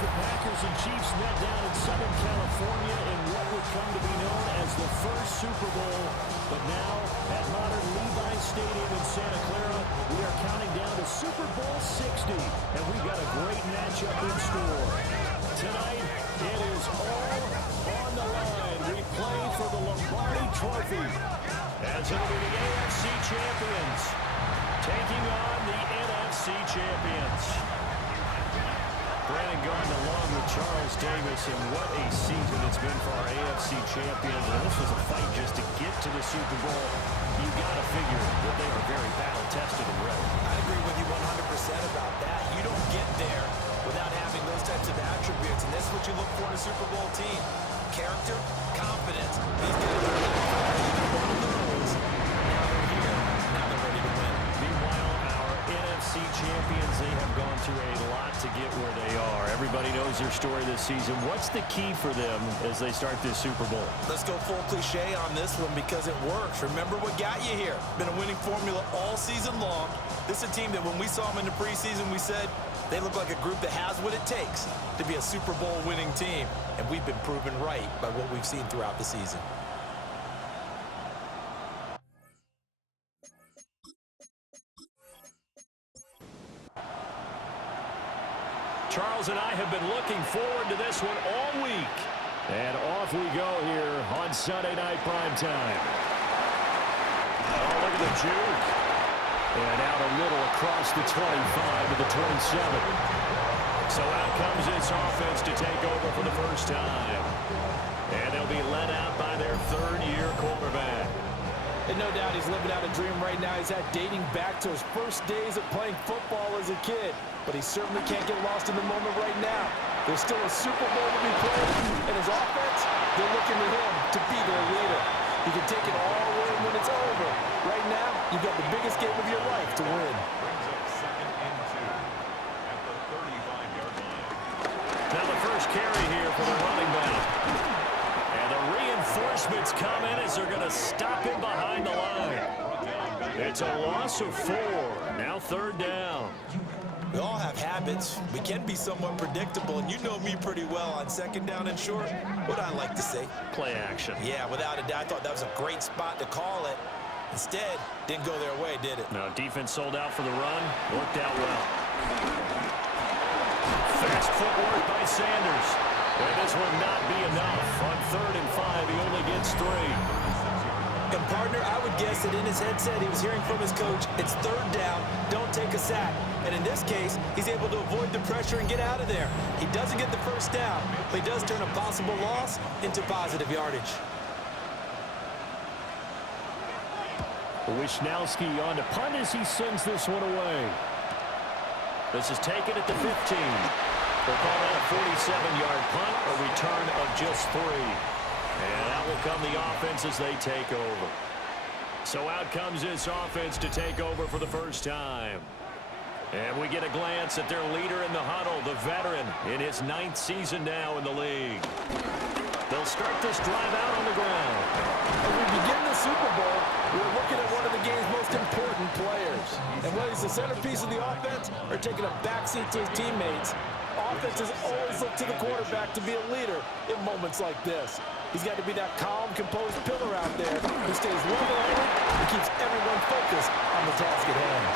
the Packers and Chiefs met down in Southern California in what would come to be known as the first Super Bowl. But now, at modern Levi Stadium in Santa Clara, we are counting down to Super Bowl 60, and we've got a great matchup in store. Tonight, it is all on the line. We play for the Lombardi Trophy, as it'll be the AFC champions taking on the NFC champions. Brandon Gardner along with Charles Davis, and what a season it's been for our AFC champions. And this was a fight just to get to the Super Bowl. You got to figure that they are very battle-tested and ready. I agree with you 100% about that. You don't get there without having those types of attributes, and that's what you look for in a Super Bowl team. Character, confidence. These guys are one of those. Now they're here. Now they're ready to win. Meanwhile, our NFC champions, they have gone through a lot to get where they are. Everybody knows their story this season. What's the key for them as they start this Super Bowl? Let's go full cliche on this one because it works. Remember what got you here. Been a winning formula all season long. This is a team that when we saw them in the preseason, we said they look like a group that has what it takes to be a Super Bowl winning team. And we've been proven right by what we've seen throughout the season. Charles and I have been looking forward to this one all week. And off we go here on Sunday Night Primetime. Oh, look at the juke. And out a little across the 25 to the 27. So out comes this offense to take over for the first time. And they'll be led out by their third-year quarterback. And no doubt he's living out a dream right now. He's had dating back to his first days of playing football as a kid. But he certainly can't get lost in the moment right now. There's still a Super Bowl to be played. And his offense, they're looking to him to be their leader. He can take it all in when it's over. Right now, you've got the biggest game of your life to win. Brings up 2nd and 2 at the 35-yard line. Now the first carry here for the running back. And the reinforcements come in as they're going to stop him behind the line. It's a loss of 4. Now 3rd down. We all have habits. We can be somewhat predictable, and you know me pretty well on 2nd down and short. What I like to say? Play action. Yeah, without a doubt, I thought that was a great spot to call it. Instead, didn't go their way, did it? No, defense sold out for the run. Worked out well. Fast footwork by Sanders. And this will not be enough. On 3rd and 5, he only gets 3. And partner, I would guess that in his headset he was hearing from his coach, it's 3rd down, don't take a sack. And in this case, he's able to avoid the pressure and get out of there. He doesn't get the first down, but he does turn a possible loss into positive yardage. Wisnowski on to punt as he sends this one away. This is taken at the 15. They'll call that a 47-yard punt, a return of just 3. And out will come the offense as they take over. So out comes this offense to take over for the first time. And we get a glance at their leader in the huddle, the veteran, in his 9th season now in the league. They'll start this drive out on the ground. As we begin the Super Bowl, we're looking at one of the game's most important players. And whether he's the centerpiece of the offense or taking a backseat to his teammates, offenses always look to the quarterback to be a leader in moments like this. He's got to be that calm, composed pillar out there who stays level-headed and keeps everyone focused on the task at hand.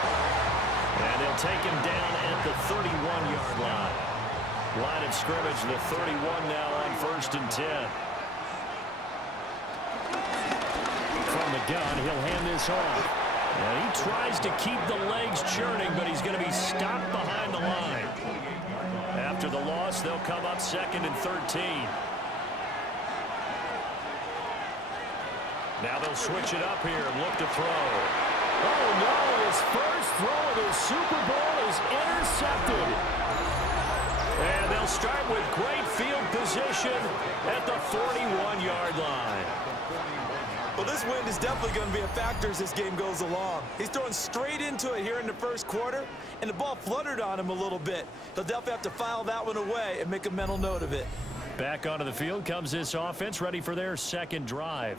And they'll take him down at the 31-yard line. Line of scrimmage, the 31 now on 1st and 10. From the gun, he'll hand this off. And he tries to keep the legs churning, but he's going to be stopped behind the line. After the loss, they'll come up 2nd and 13. Now they'll switch it up here and look to throw. Oh, no, his first throw of the Super Bowl is intercepted. And they'll start with great field position at the 41-yard line. Well, this wind is definitely going to be a factor as this game goes along. He's throwing straight into it here in the first quarter, and the ball fluttered on him a little bit. They'll definitely have to file that one away and make a mental note of it. Back onto the field comes this offense, ready for their second drive.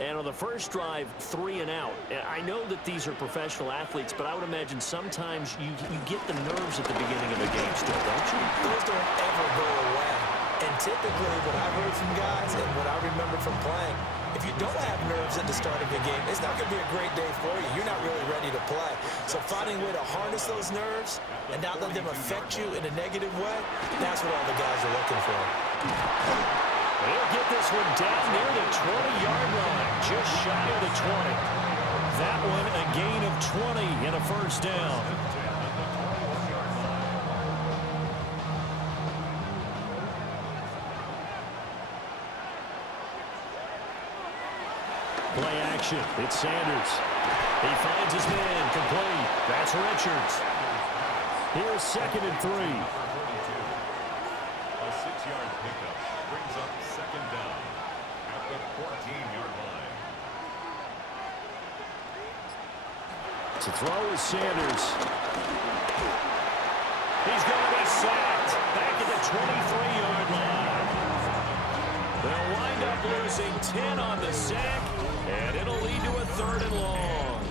And on the first drive, 3 and out. I know that these are professional athletes, but I would imagine sometimes you get the nerves at the beginning of a game still, don't you? Those don't ever go away. And typically what I've heard from guys and what I remember from playing, if you don't have nerves at the start of a game, it's not going to be a great day for you. You're not really ready to play. So finding a way to harness those nerves and not let them affect you in a negative way, that's what all the guys are looking for. He'll get this one down near the 20-yard line, just shy of the 20. That one a gain of 20 and a first down. Play action. It's Sanders. He finds his man complete. That's Richards. Here's 2nd and 3. A 6-yard pickup brings up 2nd down at the 14-yard line. To throw is Sanders. He's going to be sacked back at the 23-yard line. They'll wind up losing 10 on the sack, and it'll lead to a 3rd and long.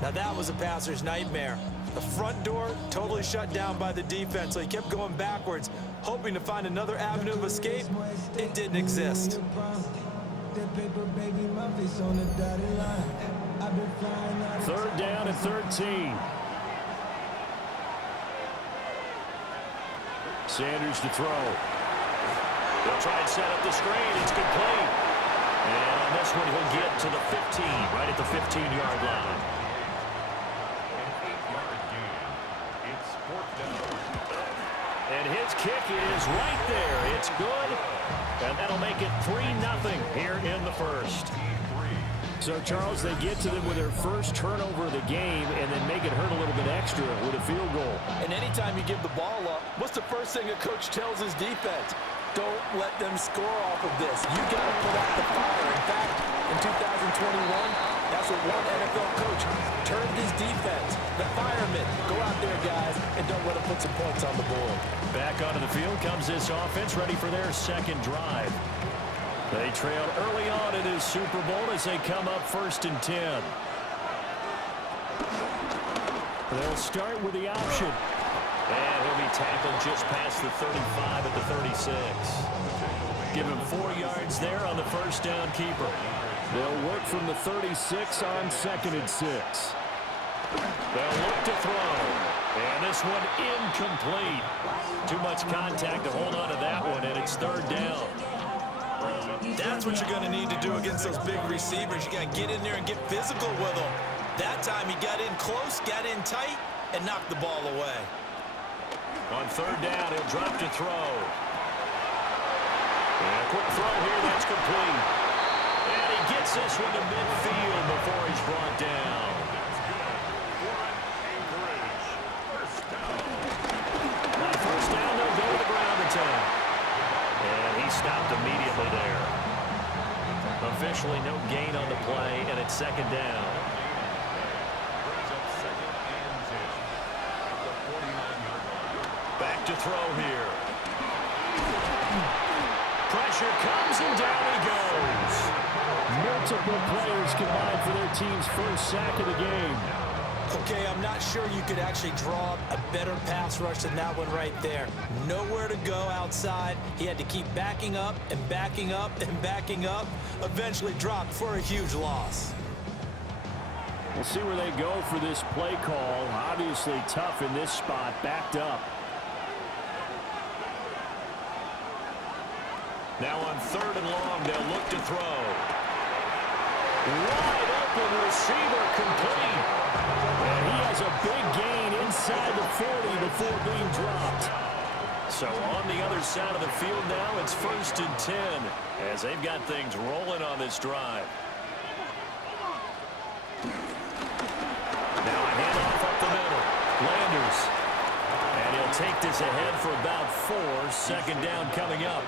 Now that was a passer's nightmare. The front door totally shut down by the defense, so he kept going backwards, hoping to find another avenue of escape. It didn't exist. 3rd down and 13. Sanders to throw. They'll try and set up the screen. It's complete. And on this one, he'll get to the 15, right at the 15-yard line. It's 4th down. And his kick is right there. It's good. And that'll make it 3-0 here in the first. So, Charles, they get to them with their first turnover of the game and then make it hurt a little bit extra with a field goal. And anytime you give the ball up, what's the first thing a coach tells his defense? Don't let them score off of this. You got to put out the fire. In fact, in 2021, that's what one NFL coach turned his defense. The firemen, go out there, guys, and don't let them put some points on the board. Back onto the field comes this offense, ready for their second drive. They trailed early on in this Super Bowl as they come up 1st and 10. They'll start with the option. And he'll be tackled just past the 35 at the 36. Give him 4 yards there on the first down keeper. They'll work from the 36 on 2nd and 6. They'll look to throw. And this one incomplete. Too much contact to hold on to that one, and it's 3rd down. That's what you're going to need to do against those big receivers. You got to get in there and get physical with them. That time he got in close, got in tight, and knocked the ball away. On 3rd down, he'll drop to throw. And a quick throw here, that's complete. And he gets this one to midfield before he's brought down. On 1st down, they'll go to the ground attack. And he stopped immediately there. Officially no gain on the play, and it's 2nd down. Back to throw here. Pressure comes, and down he goes. Multiple players combined for their team's first sack of the game. Okay, I'm not sure you could actually draw a better pass rush than that one right there. Nowhere to go outside. He had to keep backing up and backing up and backing up. Eventually dropped for a huge loss. We'll see where they go for this play call. Obviously tough in this spot, backed up. Now on 3rd and long, they'll look to throw. Wide open receiver complete. And he has a big gain inside the 40 before being dropped. So on the other side of the field now, it's 1st and 10 as they've got things rolling on this drive. Now a handoff up the middle. Landers. And he'll take this ahead for about 4. 2nd down coming up.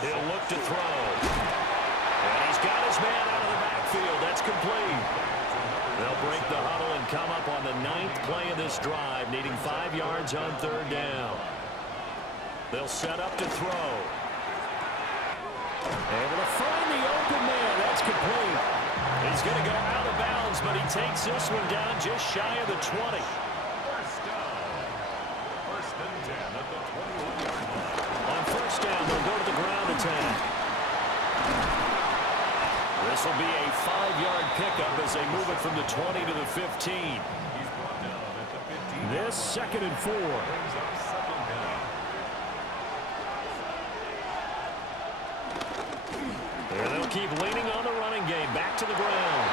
He'll look to throw. And he's got his man out of the backfield. That's complete. They'll break the huddle and come up on the 9th play of this drive, needing 5 yards on 3rd down. They'll set up to throw. Able to find the open man. That's complete. He's going to go out of bounds, but he takes this one down just shy of the 20. First down. First and 10 at the 21-yard line. On first down, they'll go to the ground attack. This will be a 5-yard pickup as they move it from the 20 to the 15. He's brought down at the 15. This 2nd and 4. Brings up second down. And they'll keep leaning on the running game. Back to the ground.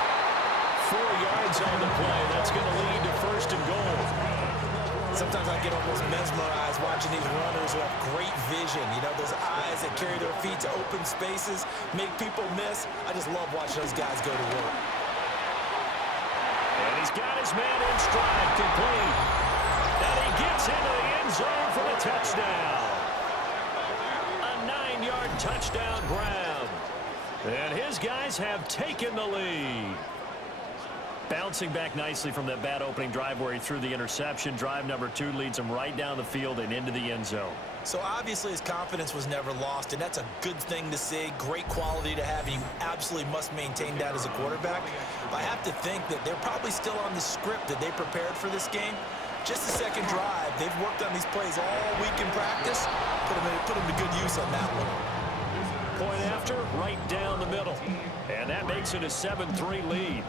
4 yards on the play. That's going to lead to first and goal. Sometimes I get almost mesmerized watching these runners who have great vision. You know, those eyes that carry their feet to open spaces, make people miss. I just love watching those guys go to work. And he's got his man in stride, complete. And he gets into the end zone for the touchdown. A 9-yard touchdown grab. And his guys have taken the lead. Bouncing back nicely from that bad opening drive where he threw the interception. Drive number 2 leads him right down the field and into the end zone. So obviously his confidence was never lost, and that's a good thing to see. Great quality to have. You absolutely must maintain that as a quarterback. But I have to think that they're probably still on the script that they prepared for this game. Just the second drive. They've worked on these plays all week in practice. Put them to good use on that one. Point after, right down the middle. And that makes it a 7-3 lead.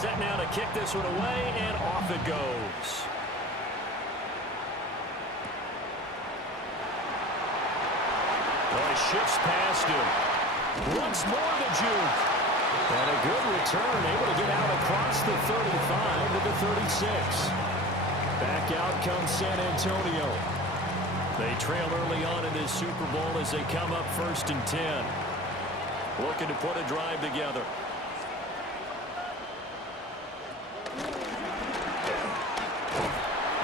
Set now to kick this one away, and off it goes. Boy, shifts past him. Once more the juke. And a good return, able to get out across the 35 to the 36. Back out comes San Antonio. They trail early on in this Super Bowl as they come up 1st and 10. Looking to put a drive together.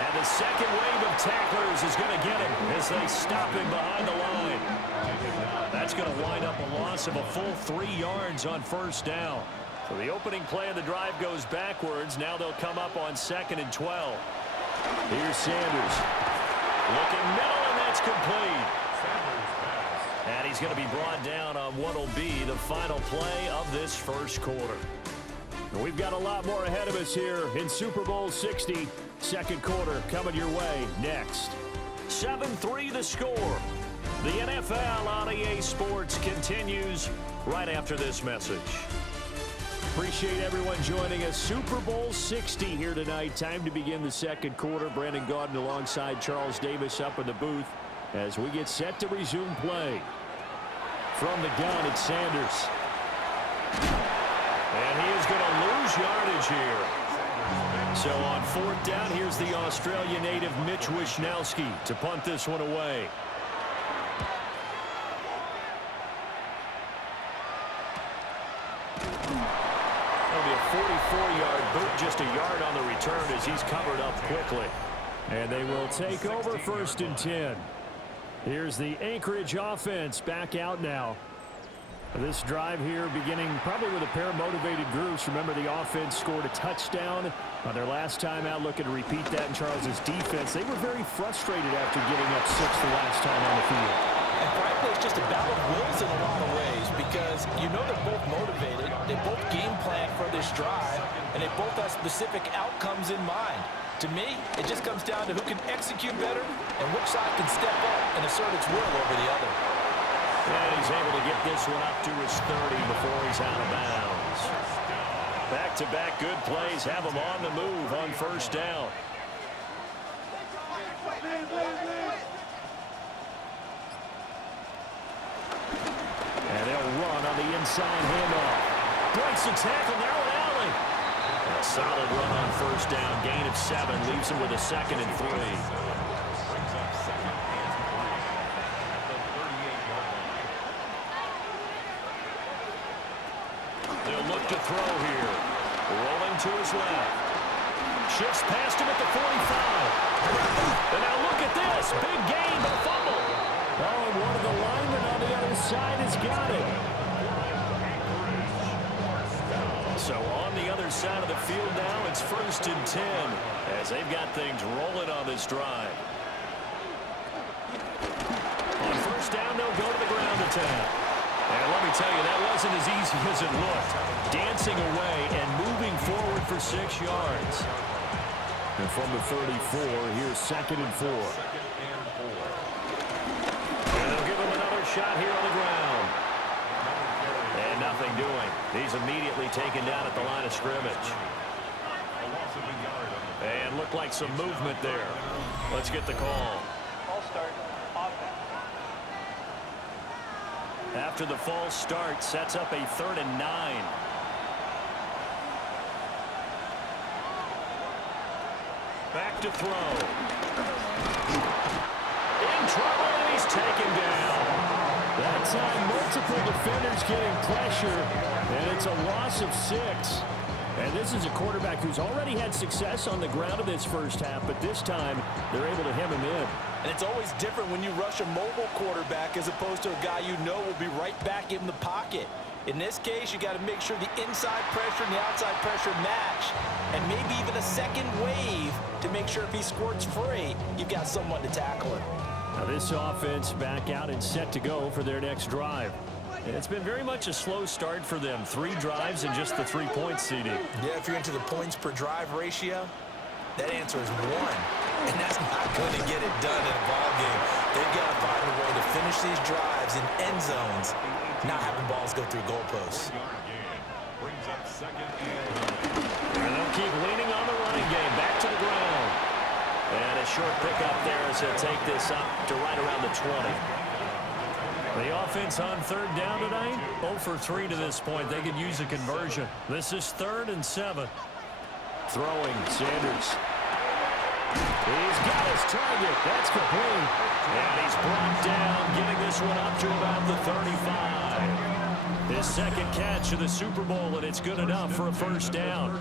And the second wave of tacklers is going to get him as they stop him behind the line. That's going to wind up a loss of a full 3 yards on first down. So the opening play of the drive goes backwards. Now they'll come up on 2nd and 12. Here's Sanders. Looking middle, and that's complete. And he's going to be brought down on what will be the final play of this first quarter. And we've got a lot more ahead of us here in Super Bowl 60. Second quarter coming your way next. 7-3 the score. The NFL on EA Sports continues right after this message. Appreciate everyone joining us. Super Bowl 60 here tonight. Time to begin the second quarter. Brandon Gaudin alongside Charles Davis up in the booth as we get set to resume play. From the gun, it's Sanders. And he is going to lose yardage here. So on 4th down, here's the Australian native Mitch Wishnowsky to punt this one away. That'll be a 44-yard boot, just a yard on the return as he's covered up quickly. And they will take over 1st and 10. Here's the Anchorage offense back out now. This drive here beginning probably with a pair of motivated groups. Remember, the offense scored a touchdown on their last time out. Looking to repeat that in Charles's defense. They were very frustrated after getting up 6 the last time on the field. And frankly, it's just a battle of wills in a lot of ways because you know they're both motivated. They both game plan for this drive, and they both have specific outcomes in mind. To me, it just comes down to who can execute better and which side can step up and assert its will over the other. And he's able to get this one up to his 30 before he's out of bounds. Back-to-back good plays have him on the move on 1st down. And they'll run on the inside handoff. Breaks the tackle, now an alley. A solid run on 1st down. Gain of 7 leaves him with a 2nd and 3. They'll look to throw here. Rolling to his left. Shifts past him at the 45. And now look at this. Big gain, but fumble. Oh, and one of the linemen on the other side has got it. So on the other side of the field now, it's 1st and 10 as they've got things rolling on this drive. first down, they'll go to the ground attack. And let me tell you, that wasn't as easy as it looked. Dancing away and moving forward for 6 yards. And from the 34, here's 2nd and 4. And they'll give him another shot here on the ground. And nothing doing. He's immediately taken down at the line of scrimmage. And looked like some movement there. Let's get the call. False start, offense. After the false start, sets up a 3rd and 9. Back to throw. In trouble, and he's taken down. That time, multiple defenders getting pressure, and it's a loss of 6. And this is a quarterback who's already had success on the ground in this first half, but this time they're able to hem him in. And it's always different when you rush a mobile quarterback as opposed to a guy you know will be right back in the pocket. In this case, you got to make sure the inside pressure and the outside pressure match. And maybe even a second wave to make sure if he squirts free, you've got someone to tackle him. Now this offense back out and set to go for their next drive. And it's been very much a slow start for them. 3 drives and just the 3 points, CD. Yeah, if you're into the points per drive ratio, that answer is 1. And that's not going to get it done in a ball game. They've got to find a way to finish these drives in end zones, not having balls go through goalposts. And they'll keep leaning on the running game. Back to the ground. And a short pickup there as he'll take this up to right around the 20. The offense on 3rd down tonight, 0 for 3 to this point. They could use a conversion. This is 3rd and 7. Throwing, Sanders. He's got his target. That's complete. And he's brought down, getting this one up to about the 35. His 2nd catch of the Super Bowl, and it's good enough for a first down.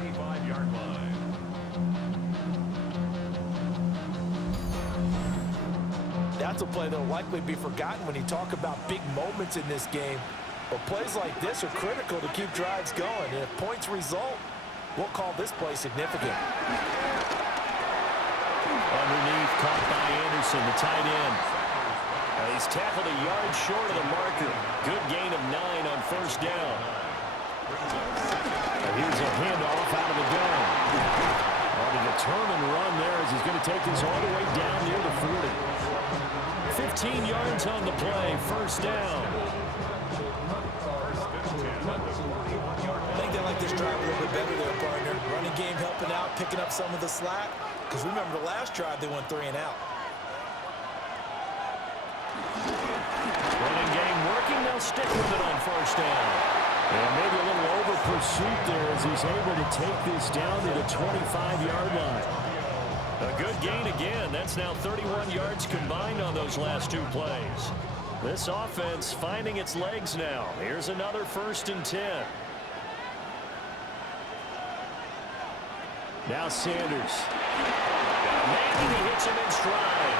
That's a play that will likely be forgotten when you talk about big moments in this game. But plays like this are critical to keep drives going. And if points result, we'll call this play significant. Underneath, caught by Anderson, the tight end. He's tackled a yard short of the marker. Good gain of 9 on first down. And here's a handoff out of the gun. On a determined run there as he's going to take this all the way down near the 40. 15 yards on the play, first down. I think they like this drive a little bit better there, partner. Running game helping out, picking up some of the slack. Because remember the last drive, they went 3 and out. Running game working, they'll stick with it on first down. And maybe a little over pursuit there as he's able to take this down to the 25-yard line. A good gain again. That's now 31 yards combined on those last 2 plays. This offense finding its legs now. Here's another 1st and 10. Now Sanders. Man, he hits him in stride.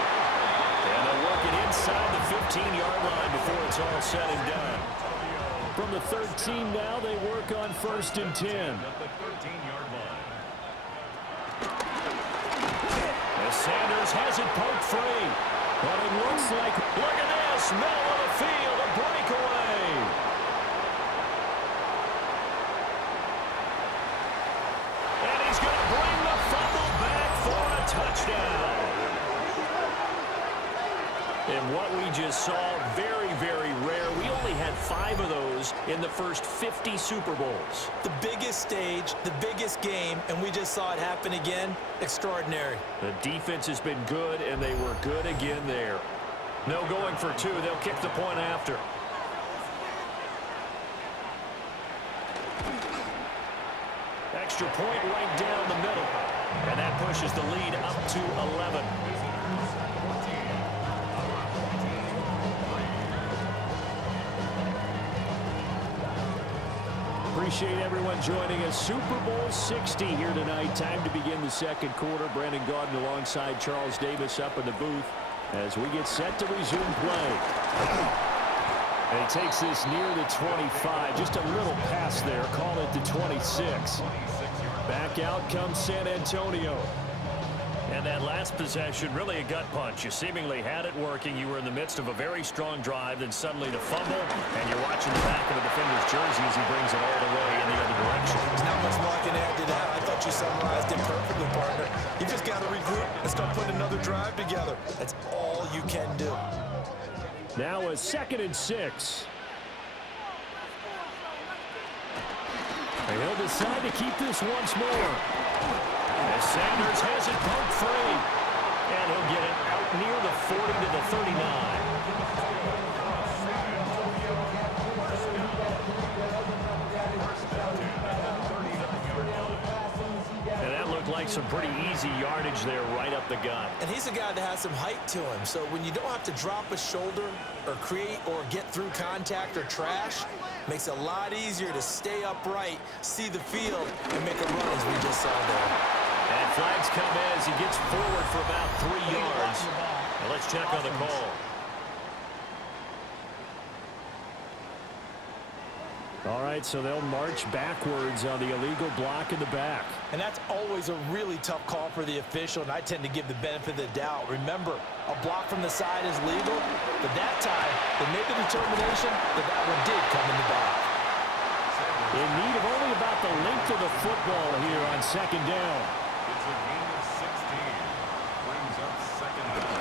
And they'll work it inside the 15-yard line before it's all said and done. From the 13 now, they work on 1st and 10. Sanders has it poked free. But it looks like, look at this, middle of the field, a breakaway. And he's going to bring the fumble back for a touchdown. And what we just saw, very, very rare. We only had 5 of those in the first 50 Super Bowls. The biggest stage, the biggest game, and we just saw it happen again. Extraordinary. The defense has been good, and they were good again there. No going for 2. They'll kick the point after. Extra point right down the middle. And that pushes the lead up to 11. Appreciate everyone joining us. Super Bowl 60 here tonight. Time to begin the 2nd quarter. Brandon Gaudin alongside Charles Davis up in the booth as we get set to resume play. And he takes this near the 25. Just a little pass there. Call it the 26. Back out comes San Antonio. And that last possession, really a gut punch. You seemingly had it working. You were in the midst of a very strong drive, then suddenly the fumble, and you're watching the back of the defender's jersey as he brings it all the way in the other direction. There's not much more I can add to that. I thought you summarized it perfectly, partner. You just got to regroup and start putting another drive together. That's all you can do. Now a 2nd and 6. And he'll decide to keep this once more. As Sanders has it poked free. And he'll get it out near the 40 to the 39. And that looked like some pretty easy yardage there right up the gut. And he's a guy that has some height to him. So when you don't have to drop a shoulder or create or get through contact or trash, makes it a lot easier to stay upright, see the field, and make a run as we just saw there. And flags come in as he gets forward for about 3 yards. Now let's check on the call. All right, so they'll march backwards on the illegal block in the back. And that's always a really tough call for the official, and I tend to give the benefit of the doubt. Remember, a block from the side is legal, but that time they made the determination that that one did come in the back. In need of only about the length of the football here on 2nd down. It's a gain of 16. Brings up 2nd down.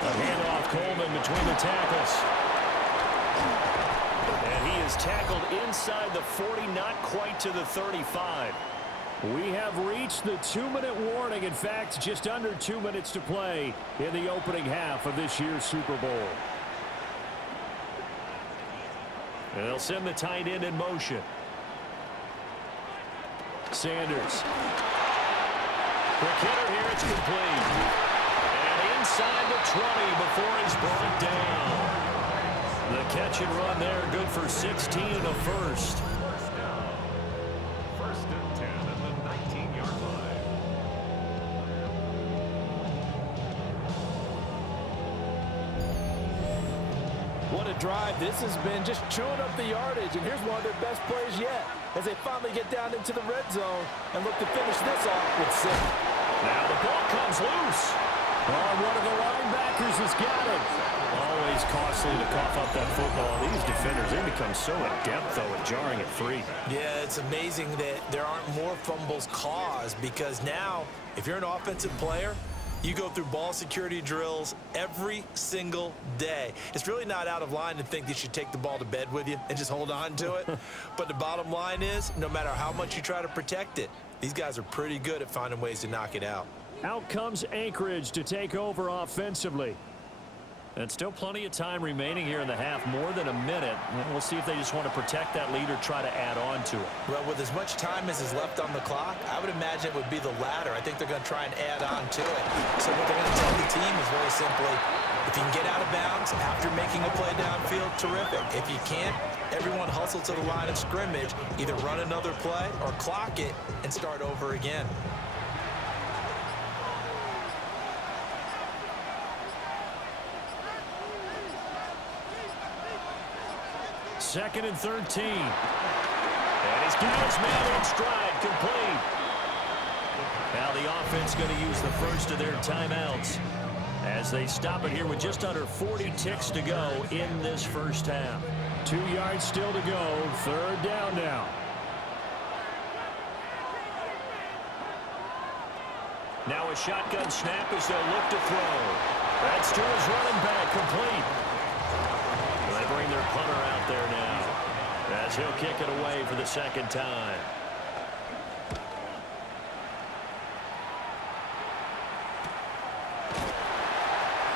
A handoff Coleman between the tackles. And he is tackled inside the 40, not quite to the 35. We have reached the 2-minute warning. In fact, just under 2 minutes to play in the opening half of this year's Super Bowl. And they'll send the tight end in motion. Sanders. Quick hitter here, it's complete. And inside the 20 before he's brought down. The catch and run there, good for 16 and a first. First down. 1st and 10 at the 19-yard line. What a drive this has been, just chewing up the yardage. And here's one of their best plays yet as they finally get down into the red zone and look to finish this off with 6. Now the ball comes loose. Oh, one of the linebackers has got it. Always costly to cough up that football. These defenders, they become so adept, though, at jarring it free. Yeah, it's amazing that there aren't more fumbles caused, because now, if you're an offensive player, you go through ball security drills every single day. It's really not out of line to think that you should take the ball to bed with you and just hold on to it. But the bottom line is, no matter how much you try to protect it, these guys are pretty good at finding ways to knock it out. Out comes Anchorage to take over offensively. And still plenty of time remaining here in the half, more than a minute. We'll see if they just want to protect that lead or try to add on to it. Well, with as much time as is left on the clock, I would imagine it would be the latter. I think they're going to try and add on to it. So what they're going to tell the team is very simply, if you can get out of bounds after making a play downfield, terrific. If you can't, everyone hustle to the line of scrimmage, either run another play or clock it and start over again. Second and 13. And he's got his man in stride, complete. Now the offense going to use the first of their timeouts as they stop it here with just under 40 ticks to go in this first half. 2 yards still to go. 3rd down now. Now a shotgun snap as they'll look to throw. That's to his running back, complete. They bring their punter out there now as he'll kick it away for the 2nd time.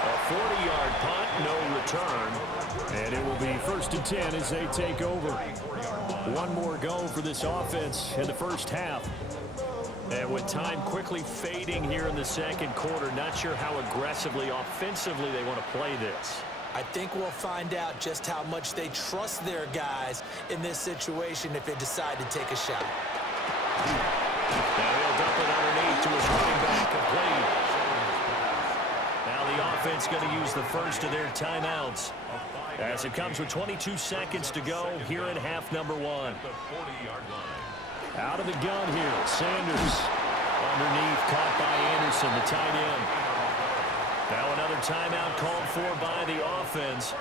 A 40-yard punt, no return. And it will be 1st and 10 as they take over. One more go for this offense in the first half. And with time quickly fading here in the 2nd quarter, not sure how aggressively, offensively they want to play this. I think we'll find out just how much they trust their guys in this situation if they decide to take a shot. Now he'll dump it underneath to his running back, complete. Now the offense going to use the first of their timeouts as it comes with 22 seconds to go here in half number 1. Out of the gun here, Sanders. Underneath, caught by Anderson, the tight end. Now another timeout called for by the offense.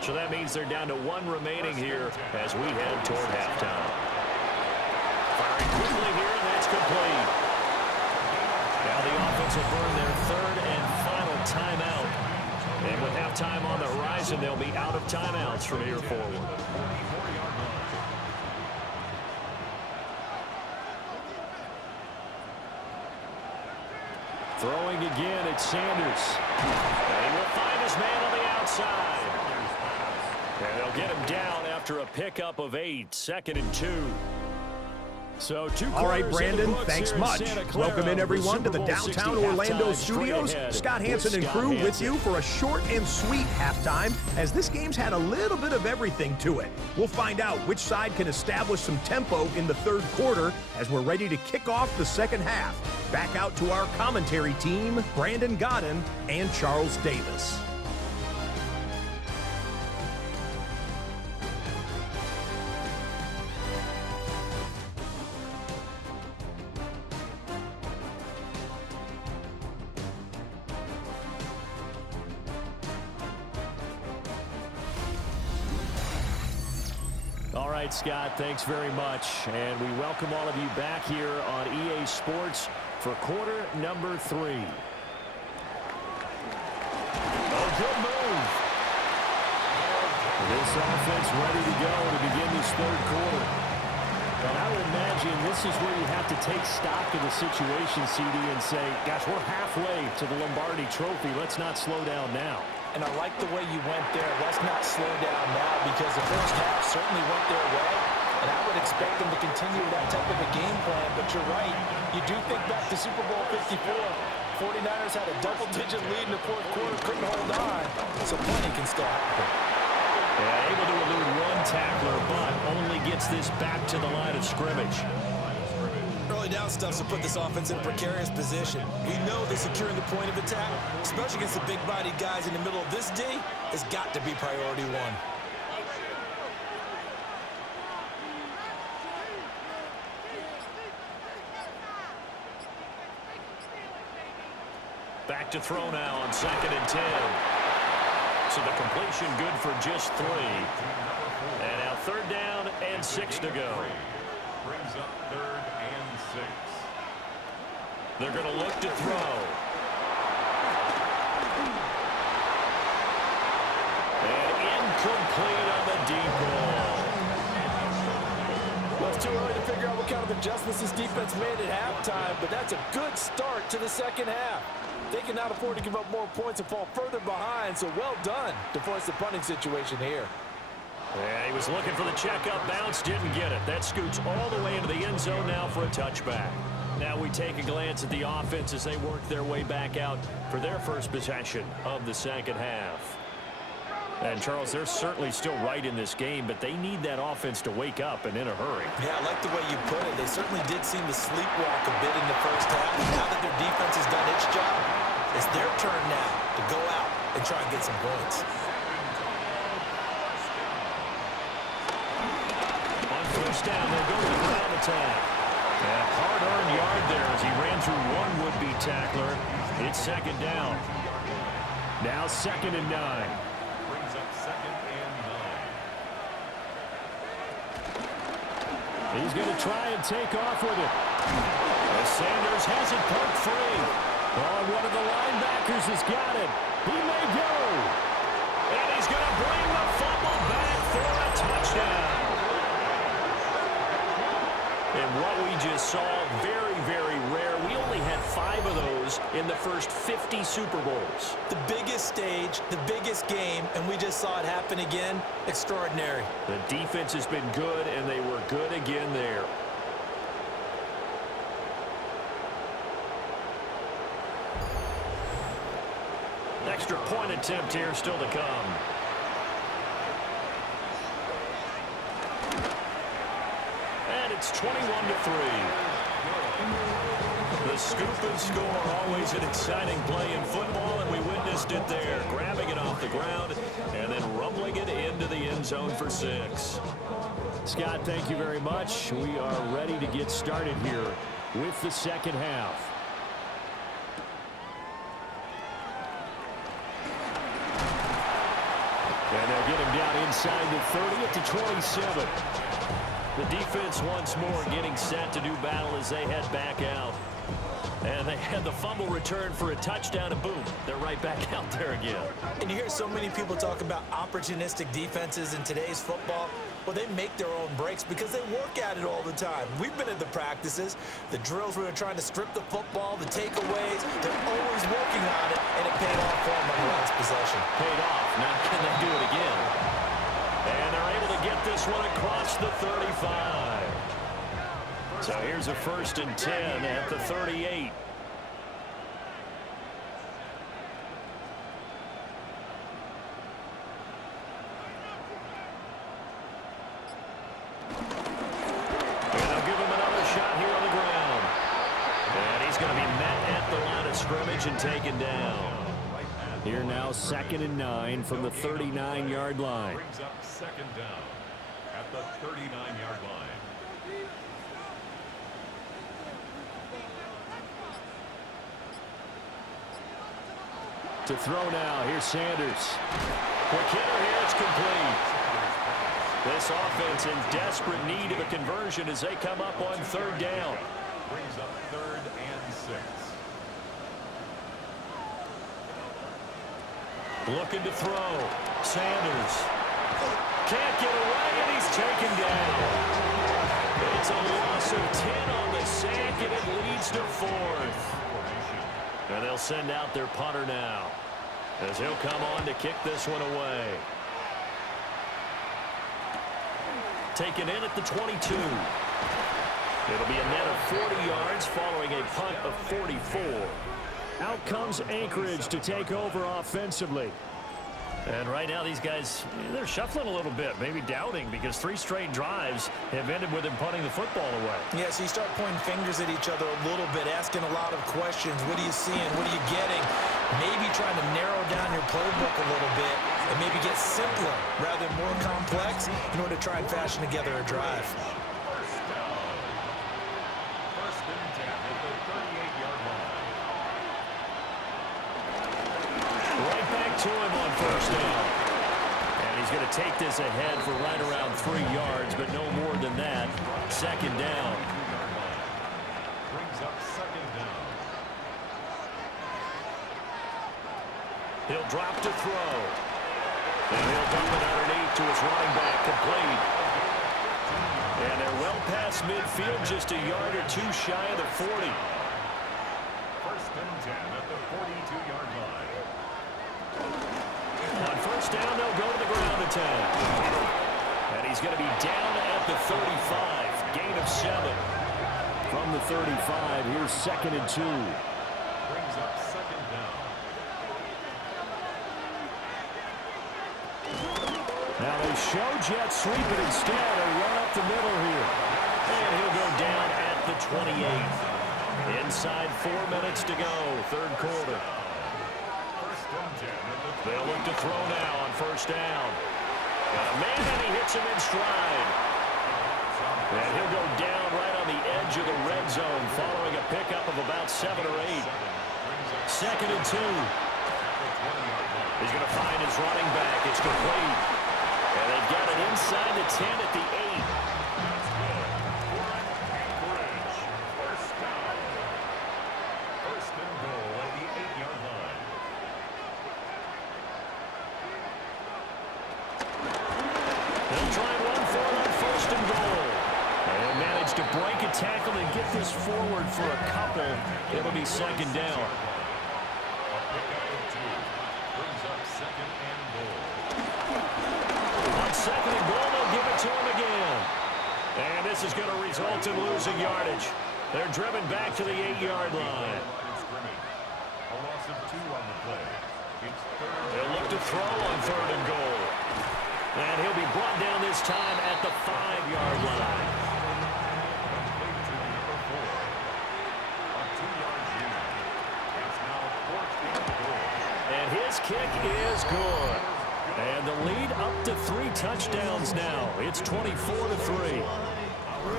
So that means they're down to 1 remaining here as we head toward halftime. Firing quickly here, and that's complete. Now the offense will burn their 3rd and final timeout. And with halftime on the horizon, they'll be out of timeouts from here forward. Throwing again, it's Sanders. And he will find his man on the outside. And they'll get him down after a pickup of 8, 2nd and 2. So all right, Brandon, thanks much. Welcome in, everyone, to the downtown Orlando studios. Scott Hansen and crew with you for a short and sweet halftime, as this game's had a little bit of everything to it. We'll find out which side can establish some tempo in the 3rd quarter as we're ready to kick off the 2nd half. Back out to our commentary team, Brandon Godden and Charles Davis. All right, Scott, thanks very much. And we welcome all of you back here on EA Sports for quarter number 3. Oh, good move. This offense ready to go to begin this 3rd quarter. And I would imagine this is where you have to take stock of the situation, CD, and say, gosh, we're halfway to the Lombardi Trophy. Let's not slow down now. And I like the way you went there. Let's not slow down now, because the first half certainly went their way. And I would expect them to continue that type of a game plan. But you're right. You do think back to Super Bowl 54. 49ers had a double-digit lead in the 4th quarter, couldn't hold on. So plenty can still happen. Yeah, able to elude 1 tackler, but only gets this back to the line of scrimmage. Early down stuff to put this offense in a precarious position. We know that securing the point of attack, especially against the big-bodied guys in the middle of this D, has got to be priority 1. Back to throw now on 2nd and 10. So the completion good for just 3. And now 3rd down and 6 to go. Brings up 3rd and 6. They're going to look to throw. And incomplete on the deep ball. Well, it's too early to figure out what kind of adjustments this defense made at halftime, but that's a good start to the 2nd half. They cannot afford to give up more points and fall further behind, so well done to force the punting situation here. Yeah, he was looking for the checkup bounce, didn't get it. That scoots all the way into the end zone now for a touchback. Now we take a glance at the offense as they work their way back out for their first possession of the 2nd half. And, Charles, they're certainly still right in this game, but they need that offense to wake up and in a hurry. Yeah, I like the way you put it. They certainly did seem to sleepwalk a bit in the first half. Now that their defense has done its job, it's their turn now to go out and try and get some points. On 1st down, they'll go to the ground attack. And a hard-earned yard there as he ran through 1 would-be tackler. It's 2nd down. Now 2nd and 9. Brings up 2nd and 9. He's going to try and take off with it. As Sanders has it poked free. Oh, one of the linebackers has got it. He may go. And he's going to bring the fumble back for a touchdown. And what we just saw, very, very rare. We only had 5 of those in the first 50 Super Bowls. The biggest stage, the biggest game, and we just saw it happen again. Extraordinary. The defense has been good, and they were good again there. Extra point attempt here still to come. And it's 21-3. The scoop and score, always an exciting play in football, and we witnessed it there, grabbing it off the ground and then rumbling it into the end zone for 6. Scott, thank you very much. We are ready to get started here with the second half. And they'll get him down inside the 30 at the 27. The defense once more getting set to do battle as they head back out. And they had the fumble return for a touchdown, and boom, they're right back out there again. And you hear so many people talk about opportunistic defenses in today's football. Well, they make their own breaks because they work at it all the time. We've been at the practices, the drills where they're trying to strip the football, the takeaways. They're always working on it, and it paid off for them on the last possession. Paid off. Now can they do it again? And they're able to get this one across the 35. So here's a 1st and 10 at the 38. And taken down. Here now 2nd and 9 from the 39-yard line. Brings up 2nd down at the 39-yard line. To throw now. Here's Sanders. Quick hitter here. It's complete. This offense in desperate need of a conversion as they come up on 3rd down. Brings up 3rd and 6. Looking to throw. Sanders. Can't get away, and he's taken down. It's a loss of 10 on the sack, and it leads to 4th. And they'll send out their punter now, as he'll come on to kick this one away. Taken in at the 22. It'll be a net of 40 yards following a punt of 44. Out comes Anchorage to take over offensively. And right now these guys, they're shuffling a little bit, maybe doubting, because 3 straight drives have ended with them punting the football away. Yeah, so you start pointing fingers at each other a little bit, asking a lot of questions. What are you seeing? What are you getting? Maybe trying to narrow down your playbook a little bit and maybe get simpler rather than more complex in order to try and fashion together a drive. To him on 1st down. And he's going to take this ahead for right around 3 yards, but no more than that. 2nd down. Brings up 2nd down. He'll drop to throw. And he'll dump it underneath to his running back, complete. And they're well past midfield, just a yard or 2 shy of the 40. 1st and 10 at the 42-yard line. On 1st down, they'll go to the ground attack. And he's going to be down at the 35. Gain of 7. From the 35, here's 2nd and 2. Brings up 2nd down. Now they show jet sweep it instead. A run up the middle here. And he'll go down at the 28. Inside 4 minutes to go, 3rd quarter. They'll look to throw now on 1st down. Got a man, and he hits him in stride. And he'll go down right on the edge of the red zone following a pickup of about 7 or 8. 2nd and 2. He's going to find his running back. It's complete. And they've got it inside the 10 at the 8. Break a tackle and get this forward for a couple. It'll be 2nd down. A pickup of 2 brings up 2nd and goal. On 2nd and goal, they'll give it to him again. And this is going to result in losing yardage. They're driven back to the 8-yard line. A loss of 2 on the play. It's 3rd. They'll look to throw on 3rd and goal. And he'll be brought down this time at the 5-yard line. His kick is good. And the lead up to 3 touchdowns now. It's 24-3.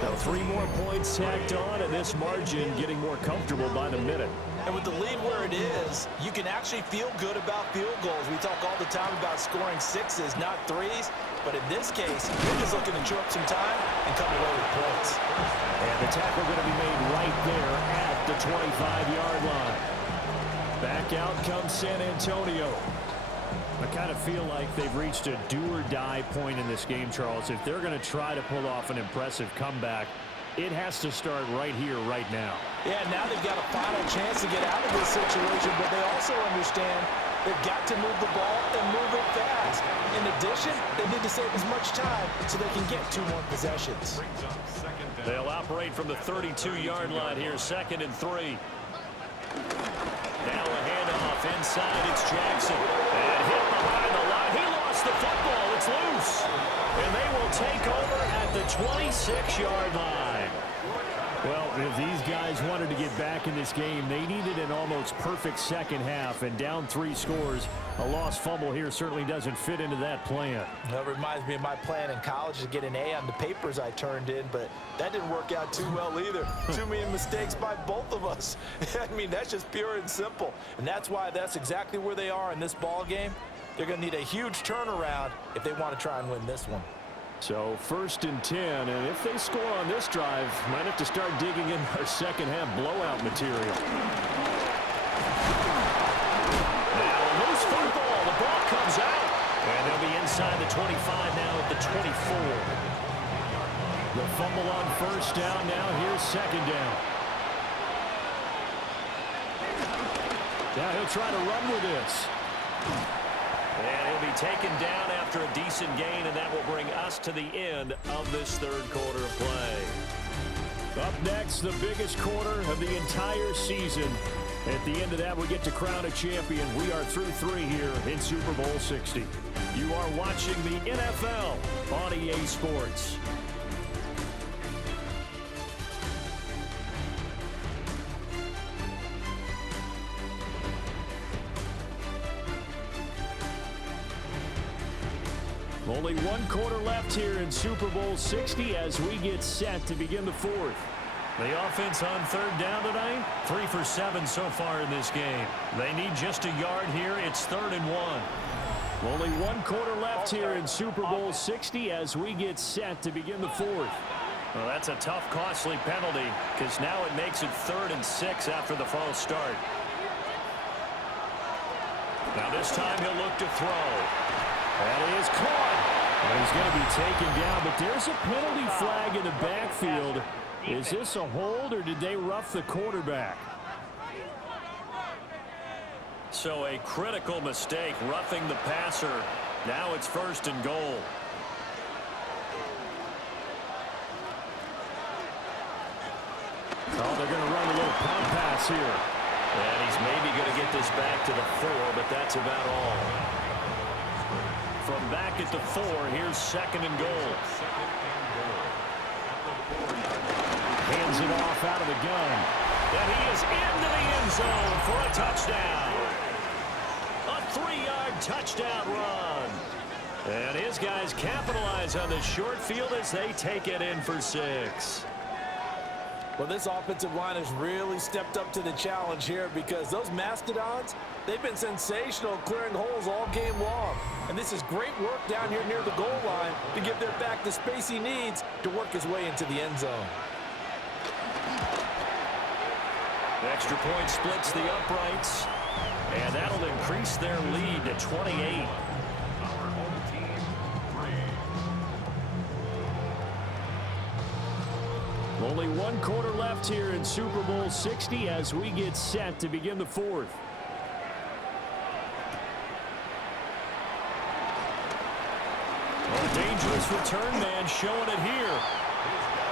Now 3 more points tacked on, and this margin getting more comfortable by the minute. And with the lead where it is, you can actually feel good about field goals. We talk all the time about scoring 6s, not 3s. But in this case, you're just looking to chew up some time and come away with points. And the tackle going to be made right there at the 25-yard line. Back out comes San Antonio. I kind of feel like they've reached a do-or-die point in this game, Charles. If they're going to try to pull off an impressive comeback, it has to start right here, right now. Yeah, now they've got a final chance to get out of this situation, but they also understand they've got to move the ball and move it fast. In addition, they need to save as much time so they can get 2 more possessions. They'll operate from the 32-yard line here, 2nd and 3. Now a handoff inside. It's Jackson. And hit behind the line. He lost the football. It's loose. And they will take over at the 26-yard line. Well, if these guys wanted to get back in this game, they needed an almost perfect second half. And down 3 scores, a lost fumble here certainly doesn't fit into that plan. That reminds me of my plan in college to get an A on the papers I turned in, but that didn't work out too well either. Too many mistakes by both of us. I mean, that's just pure and simple. And that's why that's exactly where they are in this ball game. They're going to need a huge turnaround if they want to try and win this one. So 1st and 10, and if they score on this drive, might have to start digging in our second half blowout material. Now a loose football. The ball comes out. And they'll be inside the 25 now at the 24. The fumble on 1st down. Now here's 2nd down. Now he'll try to run with this. And he'll be taken down after a decent gain, and that will bring us to the end of this 3rd quarter of play. Up next, the biggest quarter of the entire season. At the end of that, we get to crown a champion. We are through 3 here in Super Bowl 60. You are watching the NFL on EA Sports. Only 1 quarter left here in Super Bowl 60 as we get set to begin the 4th. The offense on 3rd down tonight, 3 for 7 so far in this game. They need just a yard here. It's 3rd and 1. Only 1 quarter left here in Super Bowl 60 as we get set to begin the 4th. Well, that's a tough, costly penalty because now it makes it 3rd and 6 after the false start. Now this time he'll look to throw. That is caught. And he's going to be taken down, but there's a penalty flag in the backfield. Is this a hold, or did they rough the quarterback? So a critical mistake, roughing the passer. Now it's 1st and goal. Oh, they're going to run a little pump pass here. And he's maybe going to get this back to the 4, but that's about all. From back at the 4, here's 2nd and goal. Hands it off out of the gun. And he is into the end zone for a touchdown. A 3-yard touchdown run. And his guys capitalize on the short field as they take it in for 6. Well, this offensive line has really stepped up to the challenge here because those Mastodons, they've been sensational clearing holes all game long. And this is great work down here near the goal line to give their back the space he needs to work his way into the end zone. The extra point splits the uprights, and that'll increase their lead to 28. Only 1 quarter left here in Super Bowl 60 as we get set to begin the 4th. A dangerous return man showing it here.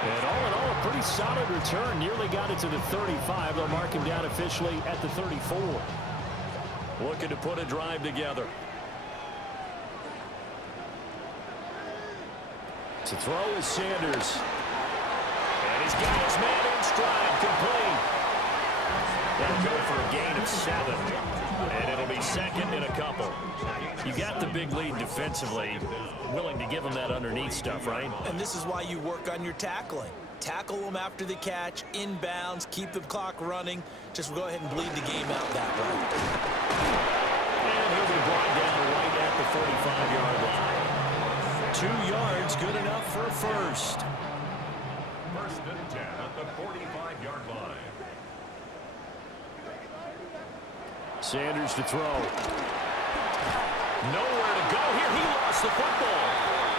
And all in all, a pretty solid return. Nearly got it to the 35. They'll mark him down officially at the 34. Looking to put a drive together. To throw is Sanders. And he's got his man in stride, complete. They'll go for a gain of 7. And it'll be second and a couple. You got the big lead defensively. Willing to give them that underneath stuff, right? And this is why you work on your tackling. Tackle them after the catch, inbounds, keep the clock running. Just go ahead and bleed the game out that way. And he'll be brought down right at the 45-yard line. 2 yards, good enough for a first. First and 10 at the 45-yard line. Sanders to throw. Nowhere to go here. He lost the football.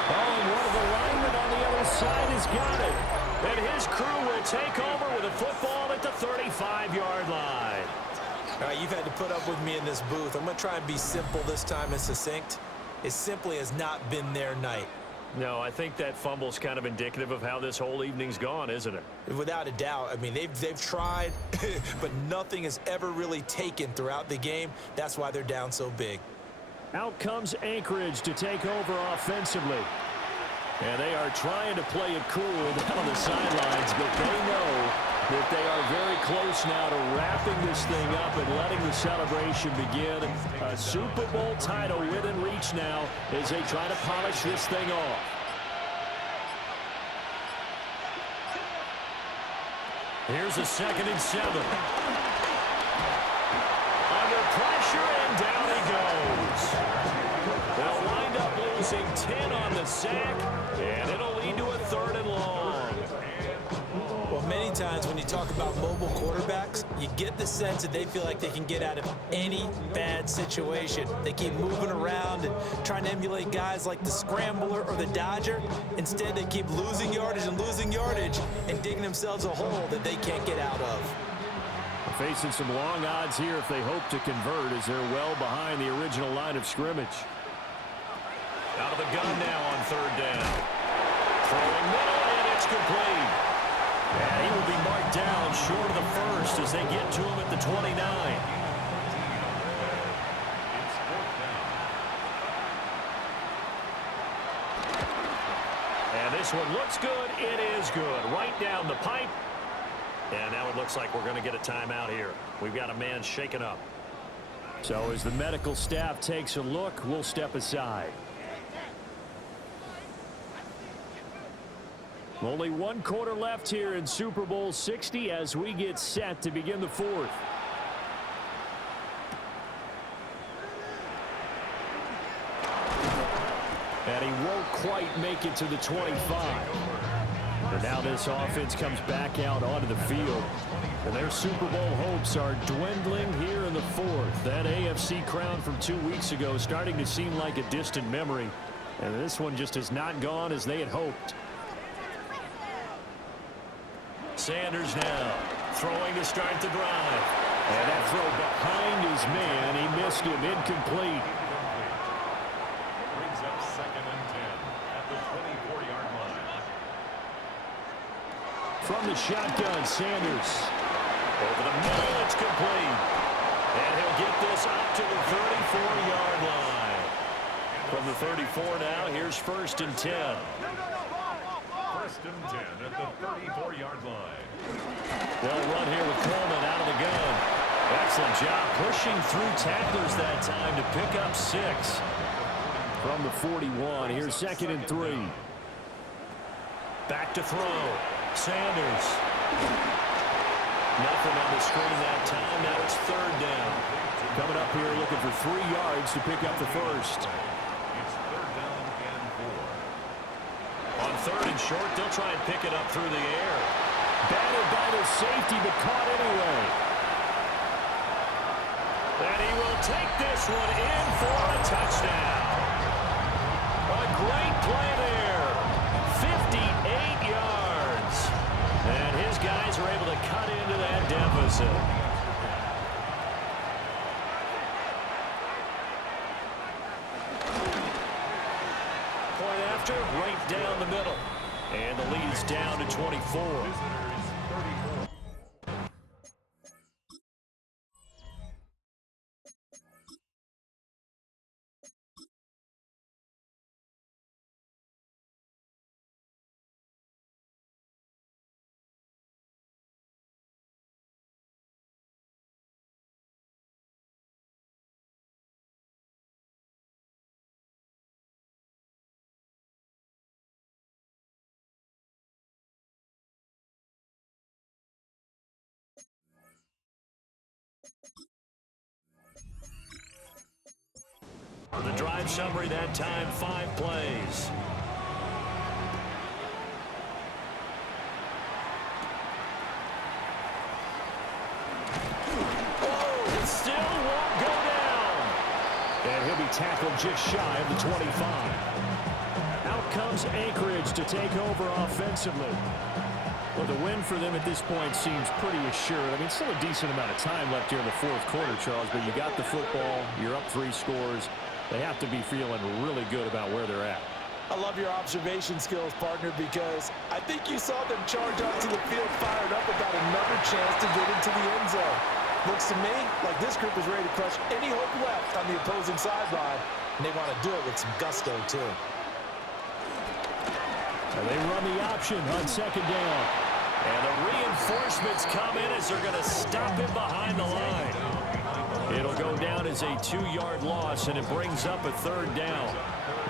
Oh, and one of the linemen on the other side has got it. And his crew will take over with a football at the 35-yard line. All right, you've had to put up with me in this booth. I'm going to try and be simple this time and succinct. It simply has not been their night. No, I think that fumble's kind of indicative of how this whole evening's gone, isn't it? Without a doubt. I mean, they've tried, but nothing has ever really taken throughout the game. That's why they're down so big. Out comes Anchorage to take over offensively. And they are trying to play it cool down on the sidelines, but they know that they are very close now to wrapping this thing up and letting the celebration begin. A Super Bowl title within reach now as they try to polish this thing off. Here's a 2nd and 7. Under pressure, and down he goes. They'll wind up losing 10 on the sack, and it'll lead to a 3rd and long. Well, many times when you talk about mobile quarterbacks, you get the sense that they feel like they can get out of any bad situation. They keep moving around and trying to emulate guys like the Scrambler or the Dodger. Instead, they keep losing yardage and digging themselves a hole that they can't get out of. Facing some long odds here if they hope to convert as they're well behind the original line of scrimmage. Out of the gun now on 3rd down. Throwing middle, and it's complete. And he will be marked down short of the first as they get to him at the 29. It's 4th down. And this one looks good. It is good. Right down the pipe. And now it looks like we're going to get a timeout here. We've got a man shaken up. So as the medical staff takes a look, we'll step aside. Only 1 quarter left here in Super Bowl 60 as we get set to begin the 4th. And he won't quite make it to the 25. And now this offense comes back out onto the field. And their Super Bowl hopes are dwindling here in the 4th. That AFC crown from 2 weeks ago starting to seem like a distant memory. And this one just has not gone as they had hoped. Sanders now throwing to start the drive. And that throw behind his man. He missed him. Incomplete. Brings up 2nd and 10 at the 24-yard line. From the shotgun, Sanders. Over the middle, it's complete. And he'll get this up to the 34-yard line. From the 34 now, here's 1st and 10. 1st and 10 at the 34-yard line. They'll run here with Coleman out of the gun. Excellent job pushing through tacklers that time to pick up 6. From the 41, here's 2nd and 3. Back to throw. Sanders. Nothing on the screen that time. Now it's 3rd down. Coming up here looking for 3 yards to pick up the first. It's 3rd down and 4. On 3rd and short, they'll try and pick it up through the air. Batted by the safety, but caught anyway. And he will take this one in for a touchdown. A great play there. 58 yards. And his guys are able to cut into that deficit. Point after, right down the middle. And the lead is down to 24. summary that time, 5 plays. It still won't go down. And he'll be tackled just shy of the 25. Out comes Anchorage to take over offensively. Well, the win for them at this point seems pretty assured. I mean, still a decent amount of time left here in the fourth quarter, Charles, but you got the football, you're up 3 scores. They have to be feeling really good about where they're at. I love your observation skills, partner, because I think you saw them charge onto the field fired up about another chance to get into the end zone. Looks to me like this group is ready to crush any hope left on the opposing sideline, and they want to do it with some gusto, too. And they run the option on 2nd down. And the reinforcements come in as they're going to stop him behind the line. It'll go down as a 2-yard loss, and it brings up a 3rd down.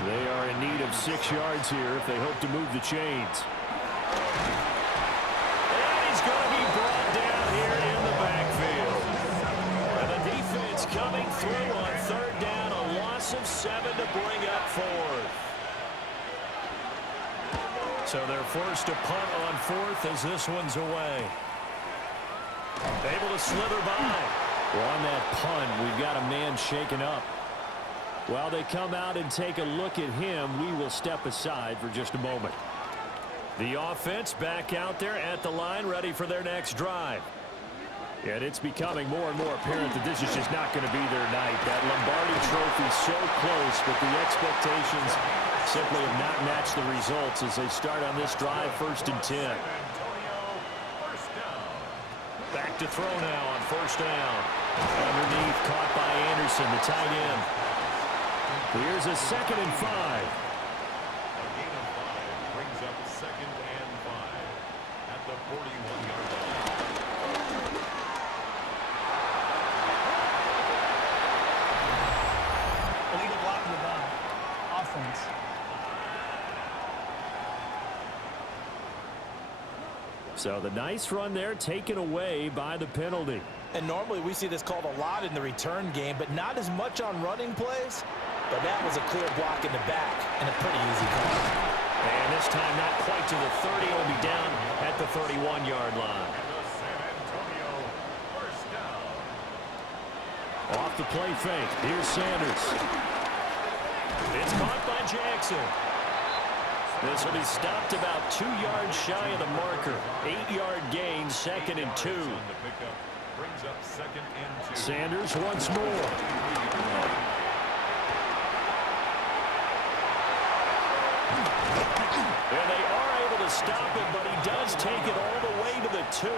They are in need of 6 yards here if they hope to move the chains. And he's going to be brought down here in the backfield. And the defense coming through on 3rd down, a loss of 7 to bring up 4th. So they're forced to punt on 4th as this one's away. Able to slither by. Well, on that punt, we've got a man shaken up. While they come out and take a look at him, we will step aside for just a moment. The offense back out there at the line, ready for their next drive. And it's becoming more and more apparent that this is just not going to be their night. That Lombardi Trophy so close, but the expectations simply have not matched the results as they start on this drive, 1st and 10. Back to throw now on 1st down. Underneath, caught by Anderson, the tight end. Here's a 2nd and 5. A gain of 5 brings up 2nd and 5 at the 41-yard line. Illegal blocking the offense. So the nice run there taken away by the penalty. And normally we see this called a lot in the return game, but not as much on running plays. But that was a clear block in the back and a pretty easy call. And this time not quite to the 30. It will be down at the 31-yard line. Off the play fake. Here's Sanders. It's caught by Jackson. This will be stopped about 2 yards shy of the marker. 8-yard gain, 2nd and 2. Sanders once more. And they are able to stop it, but he does take it all the way to the 2.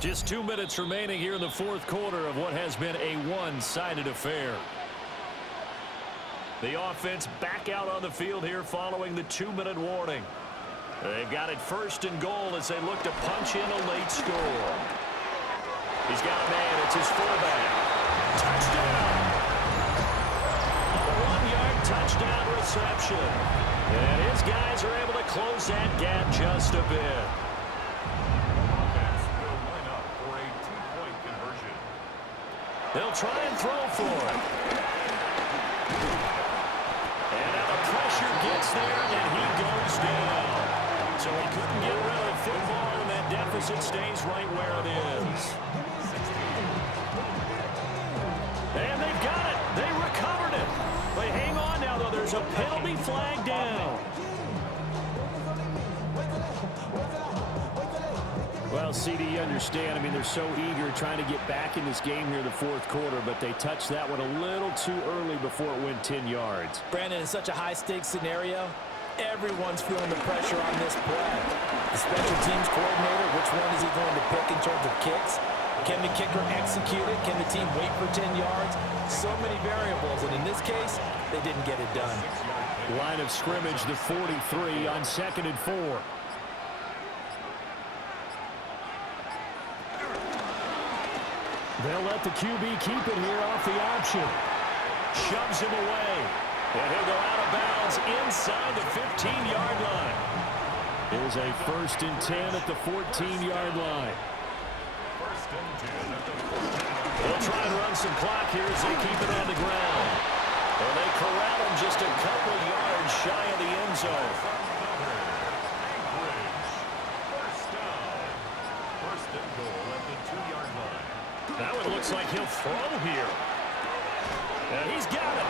Just 2 minutes remaining here in the fourth quarter of what has been a one-sided affair. The offense back out on the field here following the 2-minute warning. They've got it 1st and goal as they look to punch in a late score. He's got a man. It's his fullback. Touchdown! A 1-yard touchdown reception. And his guys are able to close that gap just a bit. They'll try and throw for it. And now the pressure gets there, and he goes down. So he couldn't get rid of the football, and that deficit stays right where it is. And they've got it. They recovered it. They hang on now, though. There's a penalty flag down. Well, CD, you understand. I mean, they're so eager trying to get back in this game here in the fourth quarter, but they touched that one a little too early before it went 10 yards. Brandon, in such a high-stakes scenario, everyone's feeling the pressure on this play. The special teams coordinator, which one is he going to pick in terms of kicks? Can the kicker execute it? Can the team wait for 10 yards? So many variables, and in this case, they didn't get it done. Line of scrimmage, the 43 on 2nd and 4. They'll let the QB keep it here off the option. Shoves him away. And he'll go out of bounds inside the 15-yard line. Here's a 1st and 10 at the 14-yard line. They'll try and run some clock here as they keep it on the ground. And they corral him just a couple yards shy of the end zone. First and goal at the 2-yard line. That one looks like he'll throw here. And he's got it.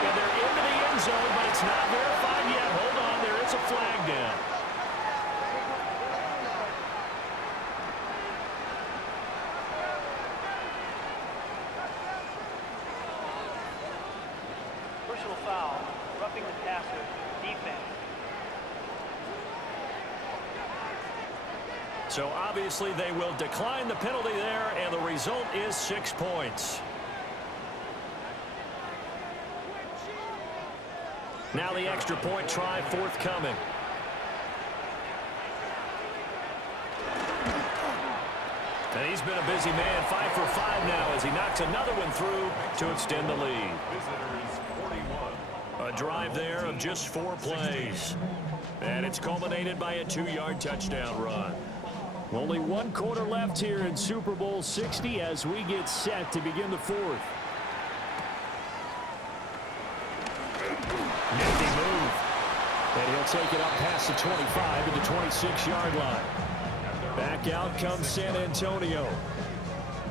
And they're into the end zone, but it's not verified yet. Hold on, there is a flag down. Personal foul, roughing the passer, defense. So obviously they will decline the penalty there, and the result is 6 points. Now the extra point try forthcoming. And he's been a busy man, 5 for 5 now as he knocks another one through to extend the lead. Visitors 41. A drive there of just 4 plays. And it's culminated by a 2-yard touchdown run. Only 1 quarter left here in Super Bowl 60 as we get set to begin the 4th. Nifty move. And he'll take it up past the 25 to the 26-yard line. Back out comes San Antonio.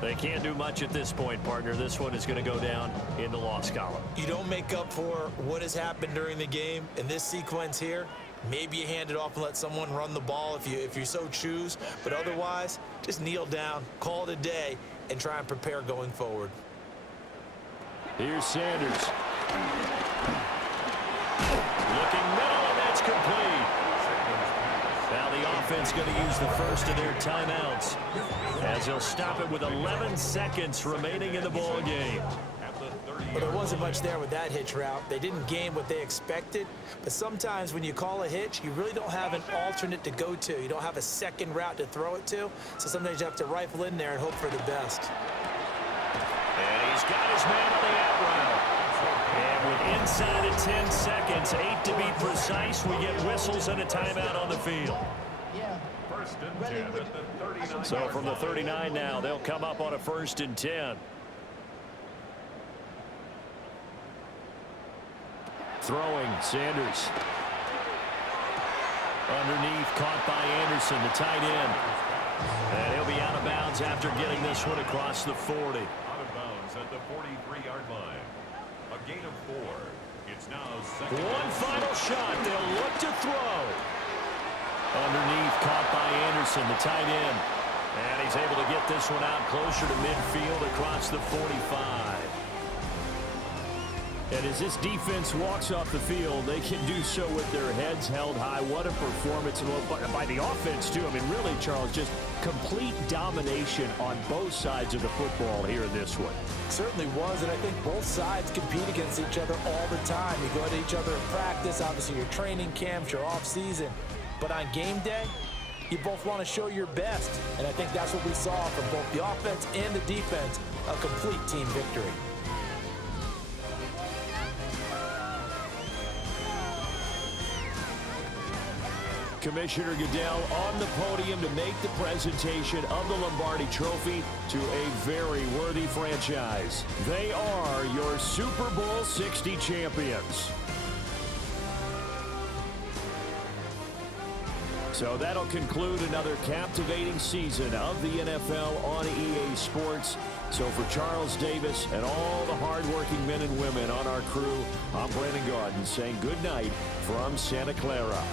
They can't do much at this point, partner. This one is going to go down in the loss column. You don't make up for what has happened during the game in this sequence here. Maybe you hand it off and let someone run the ball if you so choose. But otherwise, just kneel down, call it a day, and try and prepare going forward. Here's Sanders. Looking middle, and that's complete. Now the offense going to use the first of their timeouts as they'll stop it with 11 seconds remaining in the ball game. Well, there wasn't much there with that hitch route. They didn't gain what they expected. But sometimes when you call a hitch, you really don't have an alternate to go to. You don't have a second route to throw it to. So sometimes you have to rifle in there and hope for the best. And he's got his man on the out route. And with inside of 10 seconds, 8 to be precise, we get whistles and a timeout on the field. First and 10 at the 39. So from the 39 now, they'll come up on a 1st and 10. Throwing, Sanders. Underneath, caught by Anderson, the tight end. And he'll be out of bounds after getting this one across the 40. Out of bounds at the 43-yard line. A gain of 4. It's now second. One final shot. They'll look to throw. Underneath, caught by Anderson, the tight end. And he's able to get this one out closer to midfield across the 45. And as this defense walks off the field, they can do so with their heads held high. What a performance by the offense, too. I mean, really, Charles, just complete domination on both sides of the football here in this one. Certainly was, and I think both sides compete against each other all the time. You go at each other in practice, obviously your training camps, your off-season. But on game day, you both want to show your best. And I think that's what we saw from both the offense and the defense, a complete team victory. Commissioner Goodell on the podium to make the presentation of the Lombardi Trophy to a very worthy franchise. They are your Super Bowl 60 champions. So that'll conclude another captivating season of the NFL on EA Sports. So for Charles Davis and all the hardworking men and women on our crew, I'm Brandon Garden saying good night from Santa Clara.